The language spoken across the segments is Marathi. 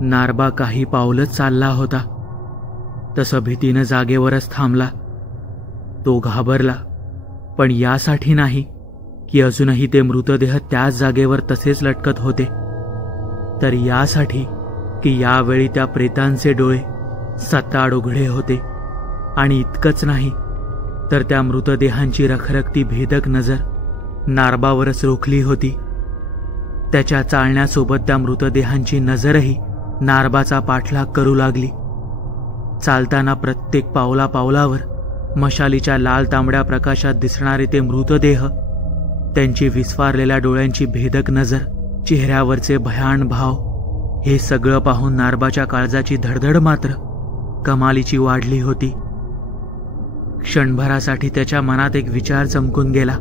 नारबा काही पावलंच चालला होता तसं भीतीनं जागेवरच थांबला. तो घाबरला, पण यासाठी नाही की अजूनही ते मृतदेह त्याच जागेवर तसेच लटकत होते, तर यासाठी की यावेळी त्या प्रेतांचे डोळे सताड उघडे होते. आणि इतकंच नाही तर त्या मृतदेहांची रखरखती भेदक नजर नारबावरच रोखली होती. त्याच्या चालण्यासोबत त्या मृतदेहांची नजरही नारबाचा पाठलाग करू लागली. चालताना प्रत्येक पावलापावलावर मशालीच्या लाल तांबड्या प्रकाशात दिसणारे ते मृतदेह, त्यांची विस्फारलेल्या डोळ्यांची भेदक नजर, चेहऱ्यावरचे भयान भाव, हे सगळं पाहून नारबाच्या काळजाची धडधड मात्र कमालीची वाढली होती. क्षणभरासाठी त्याच्या मनात एक विचार चमकून गेला.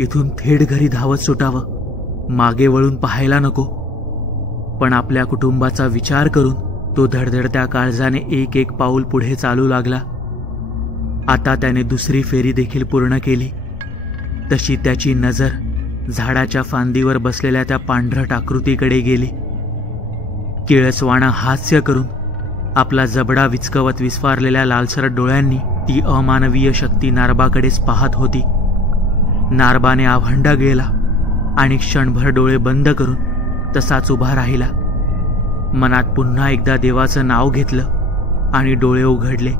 इथून थेट घरी धावत सुटावं, मागे वळून पाहायला नको. पण आपल्या कुटुंबाचा विचार करून तो धडधडत्या काळजाने एक एक पाऊल पुढे चालू लागला. आता त्याने दुसरी फेरी देखील पूर्ण केली. तशी त्याची नजर झाडाच्या फांदीवर बसलेल्या त्या पांढरट आकृतीकडे गेली. किळसवाणा हास्य करून आपला जबडा विचकवत विस्फारलेल्या लालसर डोळ्यांनी ती अमानवीय शक्ती नारबाकडेच पाहत होती. नारबाने आव्हांडा गेला आणि क्षणभर डोळे बंद करून तसाच उभा राहिला. मनात पुन्हा एकदा देवाचं नाव घेतलं आणि डोळे उघडले.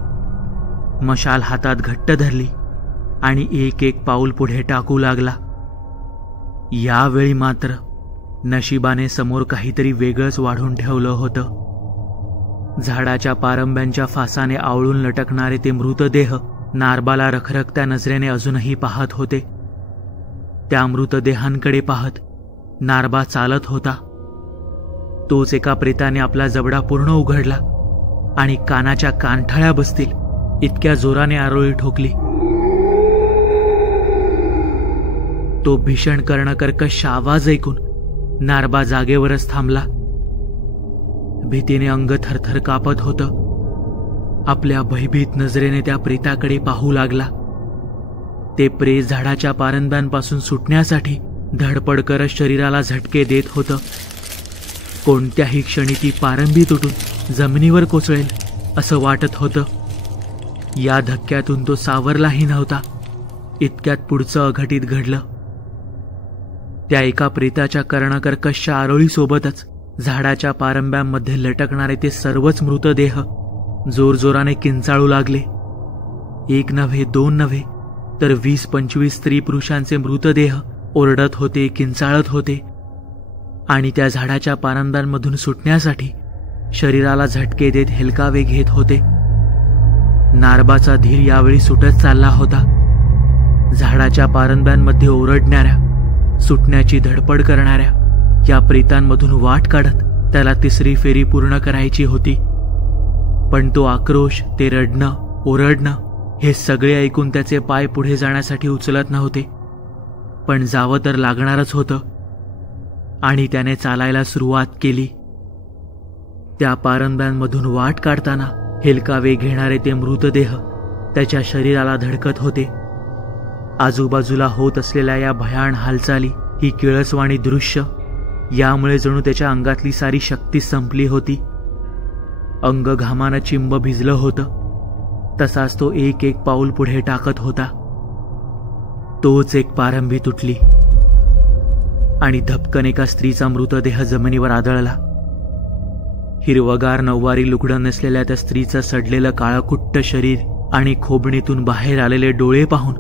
मशाल हातात घट्ट धरली आणि एक एक पाऊल पुढे टाकू लागला. यावेळी मात्र नशिबाने समोर काहीतरी वेगळंच वाढून ठेवलं होतं. झाडाच्या पारंब्यांच्या फासाने आवळून लटकणारे ते मृतदेह नारबाला रखरखत्या नजरेने अजूनही पाहत होते. त्या मृतदेहांकडे पाहत नारबा चालत होता. तोच एका प्रेताने आपला जबडा पूर्ण उघडला आणि कानाच्या कानठळ्या बसतील इतक्या जोराने आरोळी ठोकली. तो भीषण कर्णकर्कश आवाज ऐकून नारबा जागेवरच थांबला. भीतीने अंग थरथर कापत होतं. आपल्या भयभीत नजरेने त्या प्रेताकडे पाहू लागला. ते प्रेत झाडाच्या पारंब्यांपासून सुटण्यासाठी धडपड करत शरीराला झटके देत होतं. कोणत्याही क्षणी ती पारंबी तुटून जमिनीवर कोसळेल असं वाटत होतं. या धक्क्यातून तो सावरलाही नव्हता. इतक्यात पुढचं अघटित घडलं. त्या एका प्रेताच्या कर्णकर्कश आरोळीसोबतच झाडाच्या पारंब्यांमध्ये लटकणारे ते सर्वच मृतदेह जोरजोराने किंचाळू लागले. एक नव्हे, दोन नव्हे, तर 20-25 स्त्री पुरुषांचे मृतदेह ओरडत होते, किंचाळत होते आणि त्या झाडाच्या पारंब्यांमधून सुटण्यासाठी शरीराला झटके देत हेलकावे घेत होते. नारबाचा धीर यावेळी सुटत चालला होता. झाडाच्या पारंब्यांमध्ये ओरडणाऱ्या, सुटण्याची धडपड करणाऱ्या या प्रेतांमधून वाट काढत त्याला तिसरी फेरी पूर्ण करायची होती. पण तो आक्रोश, ते रडणं, ओरडणं हे सगळे ऐकून त्याचे पाय पुढे जाण्यासाठी उचलत नव्हते. पण जावं तर लागणारच होतं आणि त्याने चालायला सुरुवात केली. त्या पारंब्यांमधून वाट काढताना हेलकावे घेणारे ते मृतदेह त्याच्या शरीराला धडकत होते. आजूबाजूला होत असलेल्या या भयान हालचाली, ही किळसवाणी दृश्य, यामुळे जणू त्याच्या अंगातली सारी शक्ती संपली होती. अंग घामानं चिंब भिजलं होतं. तसाच तो एक एक पाऊल पुढे टाकत होता. तोच एक पारंबी तुटली आणि धपकन एका स्त्रीचा मृतदेह जमिनीवर आदळला. हिरवगार नऊवारी लुगडं नसलेल्या त्या स्त्रीचं सडलेलं काळकुट्ट शरीर आणि खोबणीतून बाहेर आलेले डोळे पाहून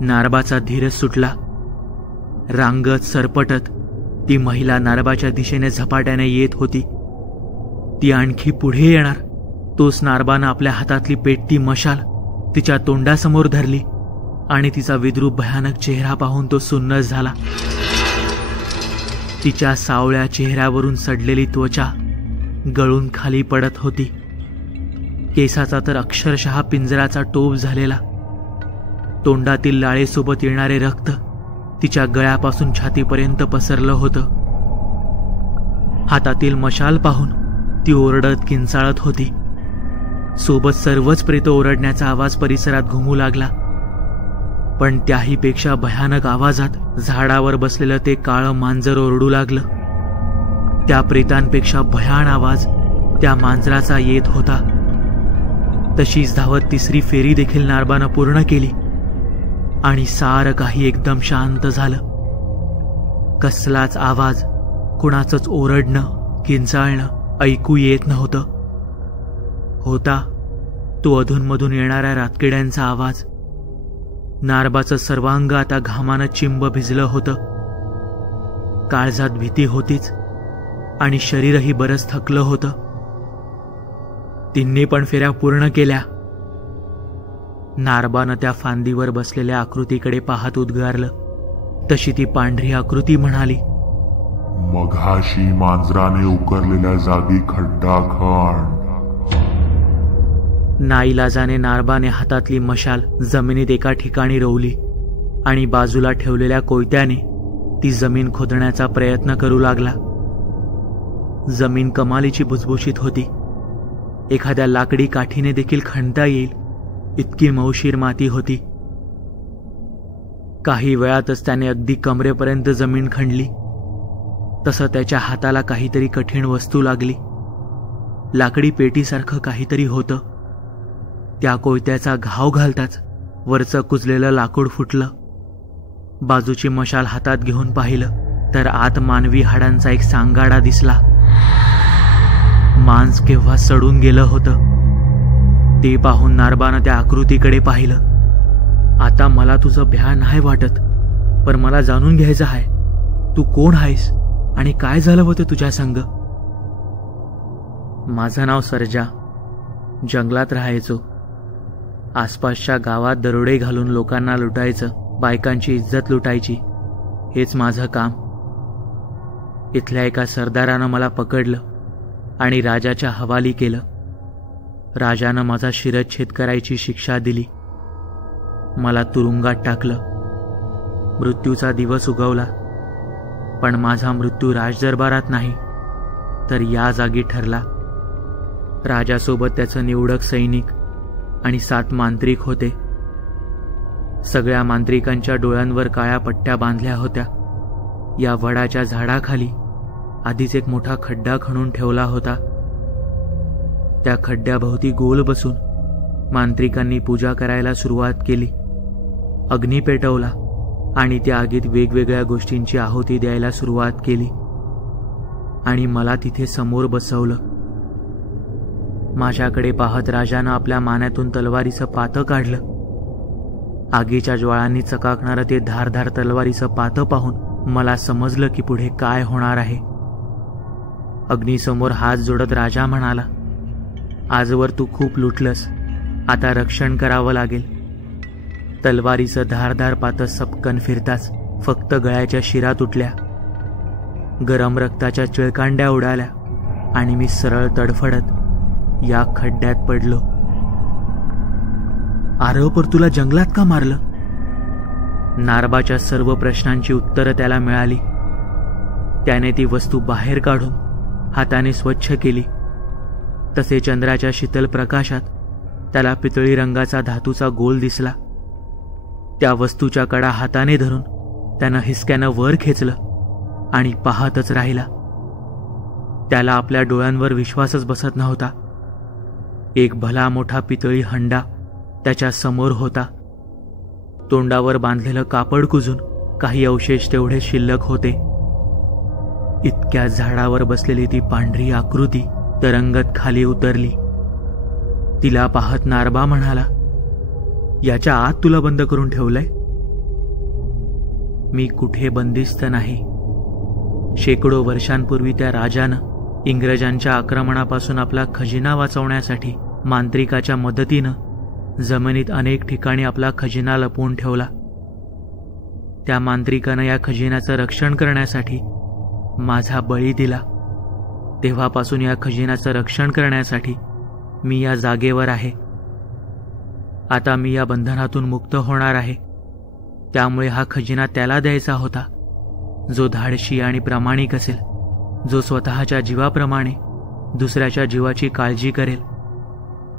नारबाचा धीरच सुटला. रांगत सरपटत ती महिला नारबाच्या दिशेने झपाट्याने येत होती. ती आणखी पुढे येणार, तोच नारबानं आपल्या हातातली पेटती मशाल तिच्या तोंडासमोर धरली आणि तिचा विद्रूप भयानक चेहरा पाहून तो सुन्नस झाला. तिच्या सावळ्या चेहऱ्यावरून सडलेली त्वचा गळून खाली पडत होती. केसाचा तर अक्षरशः पिंजराचा टोप झालेला. तोंडातील लाळेसोबत येणारे रक्त तिच्या गळ्यापासून छातीपर्यंत पसरलं होतं. हातातील मशाल पाहून ती ओरडत किंचाळत होती. सोबत सर्वच प्रेत ओरडण्याचा आवाज परिसरात घुमू लागला. पण त्याहीपेक्षा भयानक आवाजात झाडावर बसलेलं ते काळं मांजर ओरडू लागलं. त्या प्रेतांपेक्षा भयान आवाज त्या मांजराचा येत होता. तशीच धावत तिसरी फेरी देखील नारबानं पूर्ण केली आणि सारं काही एकदम शांत झालं. कसलाच आवाज, कुणाचंच ओरडणं किंचाळणं ऐकू येत नव्हतं. होता तो अधूनमधून येणाऱ्या रातकिड्यांचा आवाज. नारबाचं सर्वांग आता घामानं चिंब भिजलं होतं. काळजात भीती होतीच आणि शरीरही बरंच थकलं होतं. तिन्ही पण फेऱ्या पूर्ण केल्या. नारबानं त्या फांदीवर बसलेल्या आकृतीकडे पाहत उद्गारलं. तशी ती पांढरी आकृती म्हणाली, मघाशी मांजराने उकरलेल्या जागी खड्डा खण. नाईलाजाने नारबाने हातातली मशाल जमिनीत एका ठिकाणी रोवली आणि बाजूला ठेवलेल्या कोयत्याने ती जमीन खोदण्याचा प्रयत्न करू लागला. जमीन कमालीची भुसभुशीत होती. एखाद्या लाकडी काठीने देखील खणता येईल इतकी मौशीर माती होती. काही वेळातच त्याने अगदी कमरेपर्यंत जमीन खणली. तसं त्याच्या हाताला काहीतरी कठीण वस्तू लागली. लाकडी पेटीसारखं काहीतरी होतं. त्या कोयत्याचा घाव घालताच वरचं कुजलेलं लाकूड फुटलं. बाजूची मशाल हातात घेऊन पाहिलं तर आत मानवी हाडांचा एक सांगाडा दिसला. मांस केव्हा सडून गेलं होतं. ते पाहून नारबानं त्या आकृतीकडे पाहिलं. आता मला तुझं भ्या नाही वाटत, पण मला जाणून घ्यायचं आहे तू कोण आहेस आणि काय झालं होतं तुझ्या संग. माझं नाव सर्जा. जंगलात राहायचो. आसपासच्या गावात दरोडे घालून लोकांना लुटायचं, बायकांची इज्जत लुटायची, हेच माझं काम. इथल्या एका सरदारानं मला पकडलं आणि राजाच्या हवाली केलं. राजानं माझा शिरच्छेद करायची शिक्षा दिली. मला तुरुंगात टाकलं. मृत्यूचा दिवस उगवला, पण माझा मृत्यू राजदरबारात नाही तर या जागी ठरला. राजासोबत त्याचं निवडक सैनिक आणि 7 मांत्रिक होते. सगळ्या मांत्रिकांच्या डोळ्यांवर काळ्या पट्ट्या बांधल्या होत्या. या वडाच्या झाडाखाली आधीच एक मोठा खड्डा खणून ठेवला होता. त्या खड्ड्याभोवती गोल बसून मांत्रिकांनी पूजा करायला सुरुवात केली. अग्नी पेटवला आणि त्या आगीत वेगवेगळ्या गोष्टींची आहुती द्यायला सुरुवात केली आणि मला तिथे समोर बसवलं. माझ्याकडे पाहत राजानं आपल्या मान्यातून तलवारीचं पातं काढलं. आगीच्या ज्वाळांनी चकाकणारं ते धारधार तलवारीचं पातं पाहून मला समजलं की पुढे काय होणार आहे. अग्नीसमोर हात जोडत राजा म्हणाला, आजवर तू खूप लुटलंस, आता रक्षण करावं लागेल. तलवारीचं धारधार पातं सपकन फिरताच फक्त गळ्याच्या शिरा तुटल्या. गरम रक्ताच्या चिळकांड्या उडाल्या आणि मी सरळ तडफडत या खड्ड्यात पडलो. आरव, पर तुला जंगलात का मारलं? नारबाच्या सर्व प्रश्नांची उत्तरं त्याला मिळाली. त्याने ती वस्तू बाहेर काढून हाताने स्वच्छ केली. तसे चंद्राच्या शीतल प्रकाशात त्याला पितळी रंगाचा धातूचा गोल दिसला. त्या वस्तूच्या कडा हाताने धरून त्यानं हिसक्यानं वर खेचलं आणि पाहतच राहिला. त्याला आपल्या डोळ्यांवर विश्वासच बसत नव्हता. एक भला मोठा पितळी हंडा त्याच्या समोर होता. तोंडावर बांधलेलं कापड कुजून काही अवशेष तेवढे शिल्लक होते. इतक्या झाडावर बसलेली ती पांढरी आकृती तरंगत खाली उतरली. तिला पाहत नारबा म्हणाला, याच्या आत तुला बंद करून ठेवलंय? मी कुठे बंदिस्त नाही. शेकडो वर्षांपूर्वी त्या राजानं इंग्रजांच्या आक्रमणापासून आपला खजिना वाचवण्यासाठी मांत्रिकाच्या मदतीनं जमिनीत अनेक ठिकाणी आपला खजिना लपवून ठेवला. त्या मांत्रिकानं या खजिन्याचं रक्षण करण्यासाठी माझा बळी दिला. तेव्हापासून या खजिन्याचं रक्षण करण्यासाठी मी या जागेवर आहे. आता मी या बंधनातून मुक्त होणार आहे. त्यामुळे हा खजिना त्याला द्यायचा होता जो धाडशी आणि प्रामाणिक असेल, जो स्वतःच्या जीवाप्रमाणे दुसऱ्याच्या जीवाची काळजी करेल.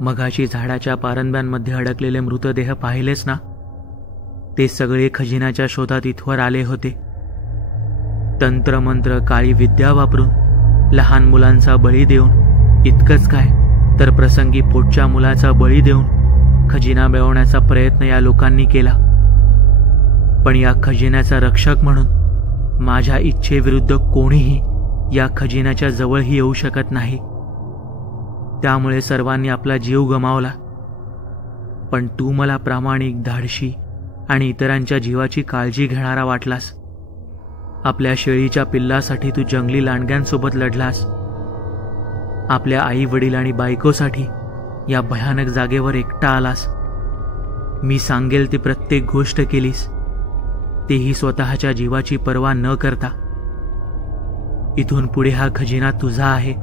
मघाशी झाडाच्या पारंब्यांमध्ये अडकलेले मृतदेह पाहिलेच ना? ते सगळे खजिन्याच्या शोधात इथवर आले होते. तंत्रमंत्र, काळी विद्या वापरून लहान मुलांचा बळी देऊन, इतकंच काय तर प्रसंगी पोटच्या मुलाचा बळी देऊन खजिना मिळवण्याचा प्रयत्न या लोकांनी केला. पण या खजिन्याचा रक्षक म्हणून माझ्या इच्छेविरुद्ध कोणीही या खजिन्याच्या जवळही येऊ शकत नाही. त्यामुळे सर्वांनी आपला जीव गमावला. पण तू मला प्रामाणिक, धाडशी आणि इतरांच्या जीवाची काळजी घेणारा वाटलास. आपल्या शेळीच्या पिल्लासाठी तू जंगली लांडग्यांसोबत लढलास. आपल्या आई वडील आणि बायकोसाठी या भयानक जागेवर एकटा आलास. मी सांगेल ती प्रत्येक गोष्ट केलीस, तेही स्वतःच्या जीवाची पर्वा न करता. इथून पुढे हा खजिना तुझा आहे.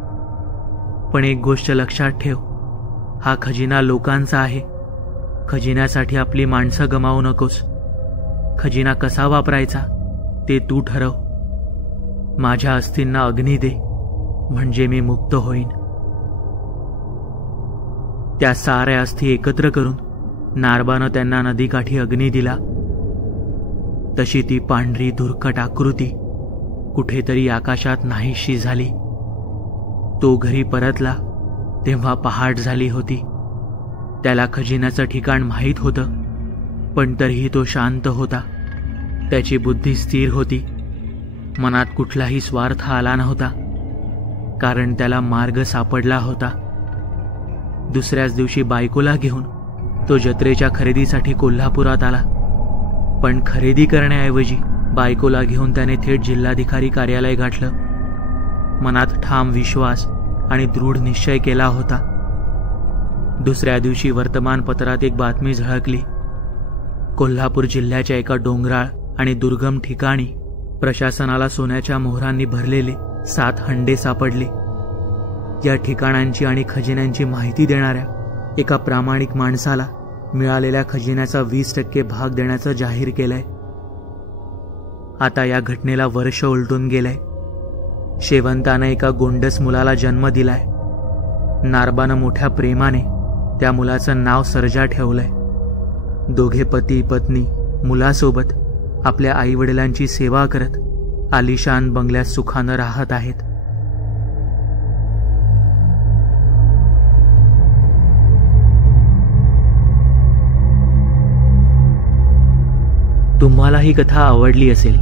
पण एक गोष्ट लक्षात ठेव, हा खजिना लोकांचा आहे. खजिन्यासाठी आपली माणसं गमावू नकोस. खजिना कसा वापरायचा ते तू ठरव. माझ्या अस्थींना अग्नी दे, म्हणजे मी मुक्त होईन. त्या साऱ्या अस्थी एकत्र करून नारबानं त्यांना नदीकाठी अग्नी दिला. तशी ती पांढरी धुरकट आकृती कुठेतरी आकाशात नाहीशी झाली. तो घरी परतला तेव्हा पहाट झाली होती. त्याला खजिन्याचं ठिकाण माहीत होतं, पण तरीही तो शांत होता. त्याची बुद्धी स्थिर होती. मनात कुठलाही स्वार्थ आला नव्हता, कारण त्याला मार्ग सापडला होता. दुसऱ्याच दिवशी बायकोला घेऊन तो जत्रेच्या खरेदीसाठी कोल्हापुरात आला. पण खरेदी करण्याऐवजी बायकोला घेऊन त्याने थेट जिल्हाधिकारी कार्यालय गाठलं. मनात ठाम विश्वास आणि दृढ निश्चय केला होता. दुसऱ्या दिवशी वर्तमानपत्रात एक बातमी झळकली. कोल्हापूर जिल्ह्याच्या एका डोंगराळ आणि दुर्गम ठिकाणी प्रशासनाला सोन्याच्या मोहरांनी भरलेले 7 हंडे सापडले. या ठिकाणांची आणि खजिन्यांची माहिती देणाऱ्या एका प्रामाणिक माणसाला मिळालेल्या खजिन्याचा 20% भाग देण्याचं जाहीर केलंय. आता या घटनेला वर्ष उलटून गेलंय. शेवंतानं एका गोंडस मुलाला जन्म दिलाय. नारबानं मोठ्या प्रेमाने त्या मुलाचं नाव सर्जा ठेवलंय. दोघे पती पत्नी मुलासोबत आपल्या आईवडिलांची सेवा करत आलिशान बंगल्यात सुखानं राहत आहेत. तुम्हाला ही कथा आवडली असेल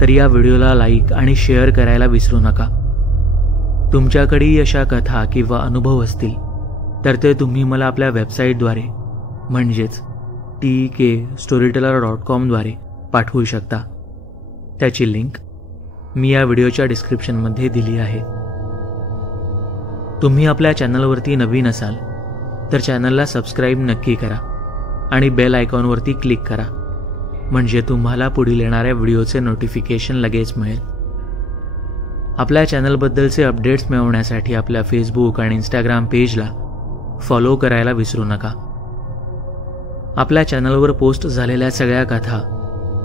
तर या व्हिडिओला लाईक आणि शेअर करायला विसरू नका. तुमच्याकडेही अशा कथा किंवा अनुभव असतील तर ते तुम्ही मला आपल्या वेबसाईटद्वारे म्हणजेच TKStoryteller.com द्वारे पाठवू शकता. त्याची लिंक मी या व्हिडिओच्या डिस्क्रिप्शनमध्ये दिली आहे. तुम्ही आपल्या चॅनलवरती नवीन असाल तर चॅनलला सबस्क्राईब नक्की करा आणि बेल आयकॉनवरती क्लिक करा, म्हणजे तुम्हाला पुढील येणाऱ्या व्हिडिओचे नोटिफिकेशन लगेच मिळेल. आपल्या चॅनलबद्दलचे अपडेट्स मिळवण्यासाठी आपल्या फेसबुक आणि इंस्टाग्राम पेजला फॉलो करायला विसरू नका. आपल्या चॅनलवर पोस्ट झालेल्या सगळ्या कथा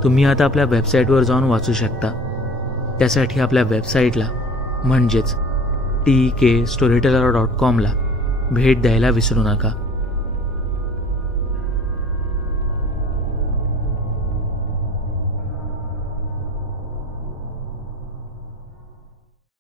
तुम्ही आता आपल्या वेबसाईटवर जाऊन वाचू शकता. त्यासाठी आपल्या वेबसाईटला म्हणजेच TKStoryteller.com ला भेट द्यायला विसरू नका.